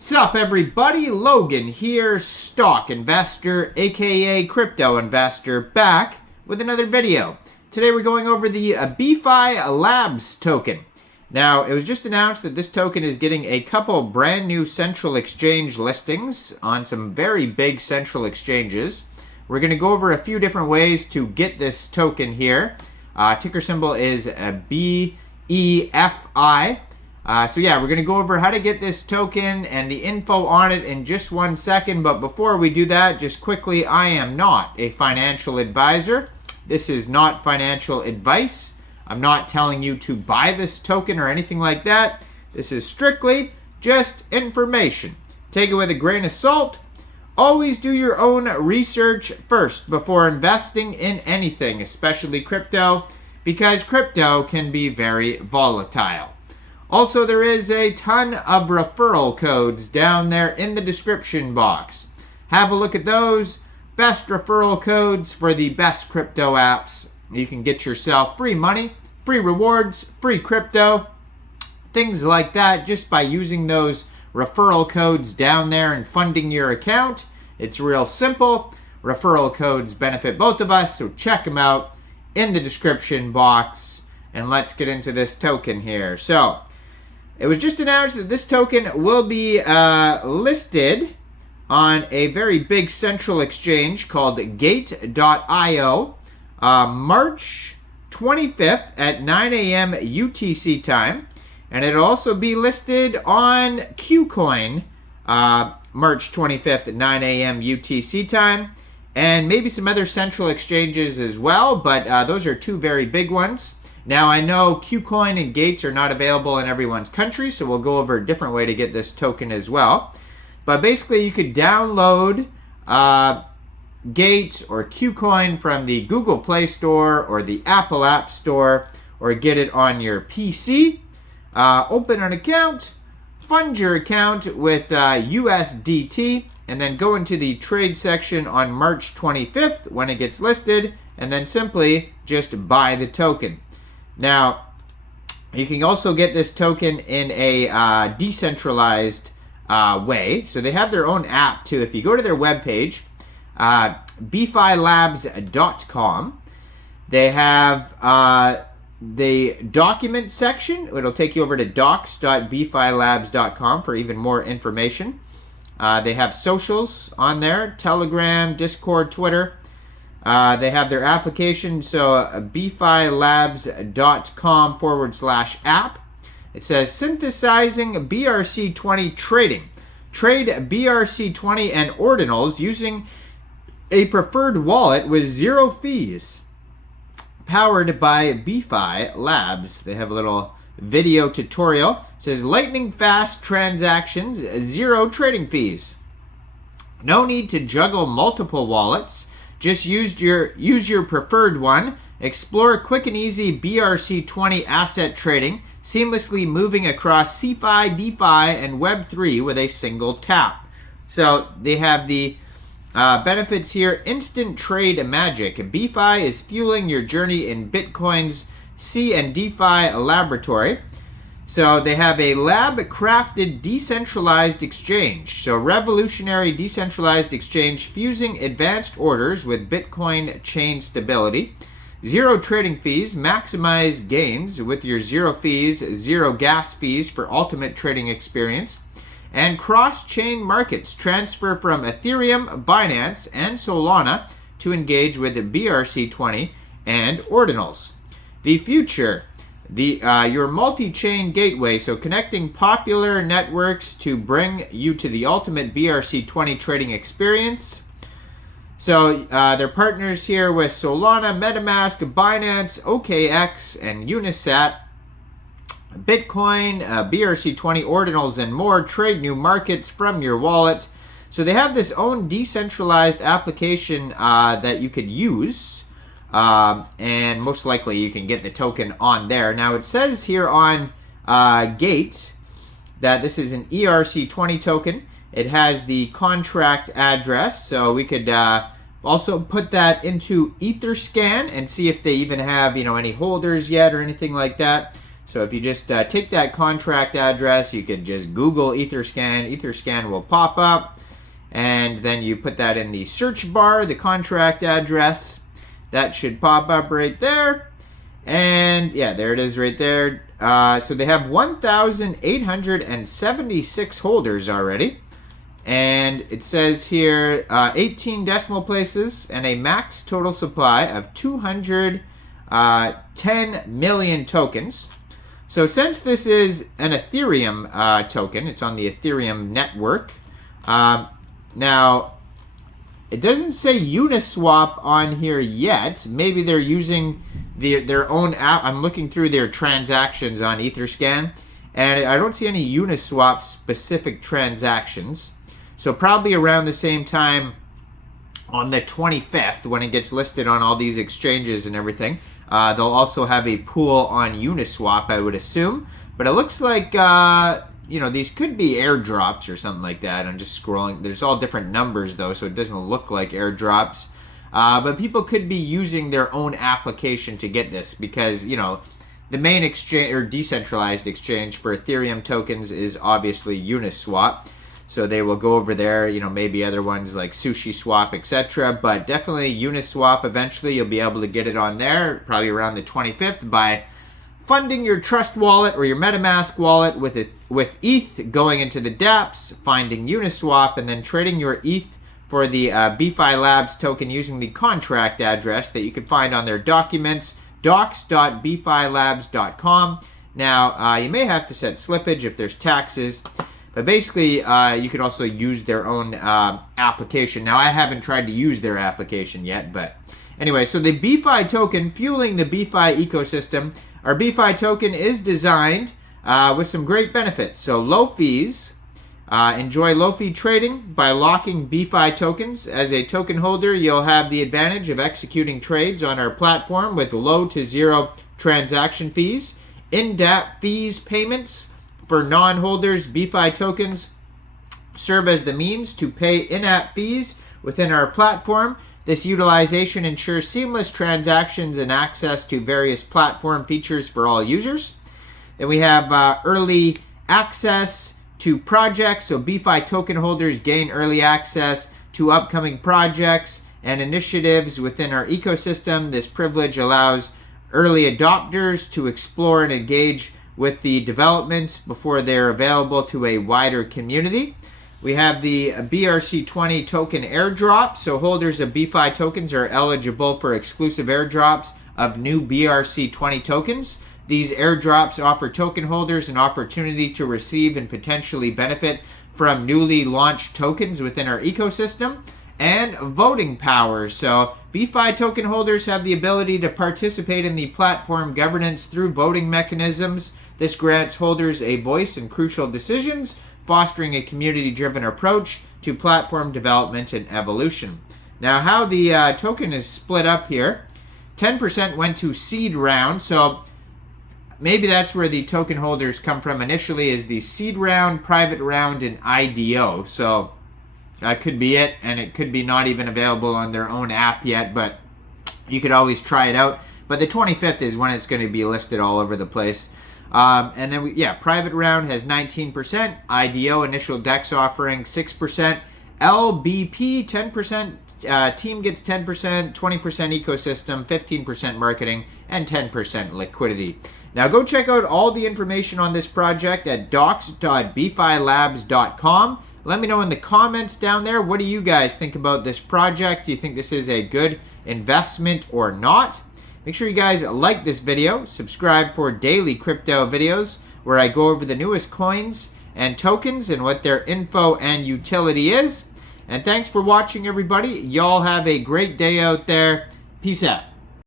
Sup everybody, Logan here, stock investor, aka crypto investor, back with another video. Today we're going over the BefiLabs token. Now, it was just announced that this token is getting a couple brand new central exchange listings on some very big central exchanges. We're going to go over a few different ways to get this token here. Ticker symbol is BEFI. So yeah, we're going to go over how to get this token and the info on it in just 1 second. But before we do that, just quickly, I am not a financial advisor. This is not financial advice. I'm not telling you to buy this token or anything like that. This is strictly just information. Take it with a grain of salt. Always do your own research first before investing in anything, especially crypto, because crypto can be very volatile. Also, there is a ton of referral codes down there in the description box. Have a look at those. Best referral codes for the best crypto apps. You can get yourself free money, free rewards, free crypto, things like that just by using those referral codes down there and funding your account. It's real simple. Referral codes benefit both of us, so check them out in the description box. And let's get into this token here. So, it was just announced that this token will be listed on a very big central exchange called Gate.io March 25th at 9 a.m. UTC time. And it'll also be listed on KUCOIN March 25th at 9 a.m. UTC time. And maybe some other central exchanges as well, but those are two very big ones. Now, I know KUCOIN and Gates are not available in everyone's country, so we'll go over a different way to get this token as well. But basically, you could download Gate or KUCOIN from the Google Play Store or the Apple App Store, or get it on your PC. Open an account, fund your account with USDT, and then go into the trade section on March 25th when it gets listed, and then simply just buy the token. Now, you can also get this token in a decentralized way. So they have their own app too. If you go to their webpage, BefiLabs.com, they have the document section. It'll take you over to docs.befilabs.com for even more information. They have socials on there, Telegram, Discord, Twitter. They have their application, so BefiLabs.com/app. It says synthesizing BRC20 trading. Trade BRC20 and ordinals using a preferred wallet with zero fees. Powered by BefiLabs. They have a little video tutorial. It says lightning fast transactions, zero trading fees. No need to juggle multiple wallets. Just use your preferred one. Explore quick and easy BRC20 asset trading, seamlessly moving across CeFi, DeFi, and Web3 with a single tap. So they have the benefits here. Instant trade magic. BeFi is fueling your journey in Bitcoin's C and DeFi laboratory. So they have a lab-crafted decentralized exchange. So revolutionary decentralized exchange fusing advanced orders with Bitcoin chain stability. Zero trading fees. Maximize gains with your zero fees, zero gas fees for ultimate trading experience. And cross-chain markets. Transfer from Ethereum, Binance, and Solana to engage with BRC20 and ordinals. The future. Your multi-chain gateway, so connecting popular networks to bring you to the ultimate BRC20 trading experience. So they're partners here with Solana, MetaMask, Binance, OKX, and UNISWAP. Bitcoin, BRC20 ordinals, and more. Trade new markets from your wallet. So they have this own decentralized application that you could use. And most likely you can get the token on there. Now it says here on Gate that this is an ERC20 token. It has the contract address, so we could also put that into Etherscan and see if they even have any holders yet or anything like that. So if you just take that contract address, you could just Google Etherscan. Etherscan will pop up, and then you put that in the search bar, the contract address. That should pop up right there. And yeah, there it is right there. So they have 1,876 holders already. And it says here 18 decimal places and a max total supply of 210 million tokens. So since this is an Ethereum token, it's on the Ethereum network. Now, it doesn't say Uniswap on here yet. Maybe they're using their own app. I'm looking through their transactions on Etherscan, and I don't see any Uniswap specific transactions. So probably around the same time on the 25th, when it gets listed on all these exchanges and everything, they'll also have a pool on Uniswap, I would assume. But it looks like, these could be airdrops or something like that. I'm just scrolling. There's all different numbers, though, so it doesn't look like airdrops. But people could be using their own application to get this because, the main exchange or decentralized exchange for Ethereum tokens is obviously Uniswap. So they will go over there, maybe other ones like SushiSwap, etc. But definitely Uniswap, eventually you'll be able to get it on there, probably around the 25th, by funding your Trust wallet or your MetaMask wallet with ETH, going into the dApps, finding Uniswap, and then trading your ETH for the BefiLabs token using the contract address that you can find on their documents, docs.befilabs.com. Now, you may have to set slippage if there's taxes. But basically, you could also use their own application. Now, I haven't tried to use their application yet, but anyway, so the BeFi token fueling the BeFi ecosystem. Our BeFi token is designed with some great benefits. So low fees. Enjoy low fee trading by locking BeFi tokens. As a token holder, you'll have the advantage of executing trades on our platform with low to zero transaction fees. In-dApp fees payments. For non-holders, BeFi tokens serve as the means to pay in-app fees within our platform. This utilization ensures seamless transactions and access to various platform features for all users. Then we have early access to projects. So BeFi token holders gain early access to upcoming projects and initiatives within our ecosystem. This privilege allows early adopters to explore and engage with the developments before they're available to a wider community. We have the BRC20 token airdrop. So holders of BeFi tokens are eligible for exclusive airdrops of new BRC20 tokens. These airdrops offer token holders an opportunity to receive and potentially benefit from newly launched tokens within our ecosystem. And voting power. So BeFi token holders have the ability to participate in the platform governance through voting mechanisms. This grants holders a voice in crucial decisions, fostering a community-driven approach to platform development and evolution. Now, how the token is split up here, 10% went to seed round, so maybe that's where the token holders come from initially, is the seed round, private round, and IDO. So that could be it, and it could be not even available on their own app yet, but you could always try it out. But the 25th is when it's going to be listed all over the place. And then, private round has 19%, IDO, initial DEX offering 6%, LBP 10%, team gets 10%, 20% ecosystem, 15% marketing, and 10% liquidity. Now go check out all the information on this project at docs.befilabs.com. Let me know in the comments down there, what do you guys think about this project? Do you think this is a good investment or not? Make sure you guys like this video, subscribe for daily crypto videos where I go over the newest coins and tokens and what their info and utility is. And thanks for watching, everybody. Y'all have a great day out there. Peace out.